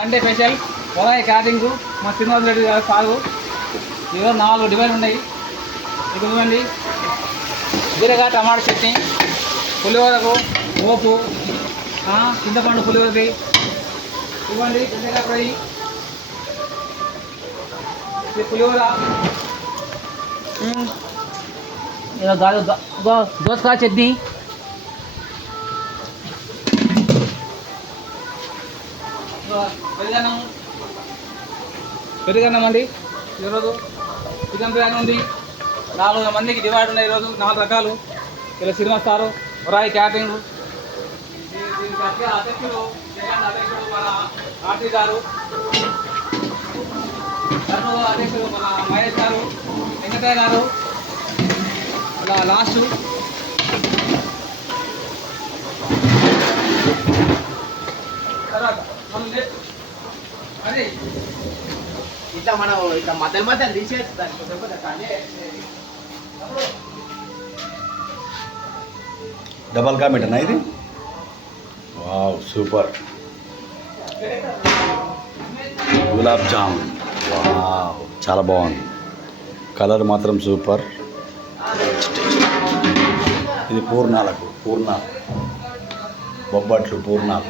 Sunday special పొలాయి catering మా శ్రీనివాస్ రెడ్డి గారు సాగు. ఇవో 4 డివైన్లు ఉన్నాయి. ఇక ఇవ్వండి జీరగా టమాటా చట్నీ, పులిహోరకు మోపు, చింతపండు పులిహోరది ఇవ్వండి. బెండకాయ ఫ్రై, పులిహోర, దోసకాయ చట్నీ, పెరుగన్నం అండి. ఈరోజు చికెన్ బిర్యానీ ఉంది. 4 మందికి డివైడ్ ఉన్నాయి. ఈరోజు 4 రకాలు. ఇలా శ్రీనివాస్ సారు రాయి క్యాటరింగ్. దీనికి అధ్యక్షుడు మన ఆర్టీ గారు, అధ్యక్షుడు మన మహేష్ గారు, వెంకటయ్య గారు. అలా లాస్ట్ తర్వాత అది ఇట్లా మనం ఇట్లా మధ్యలో తీసేసి డబల్ కా మీటనా ఇది? Wow super. Gulab jamun wow చాలా బాగుంది. కలర్ మాత్రం సూపర్. ఇది పూర్ణాలు బొబ్బట్లు పూర్ణాలు.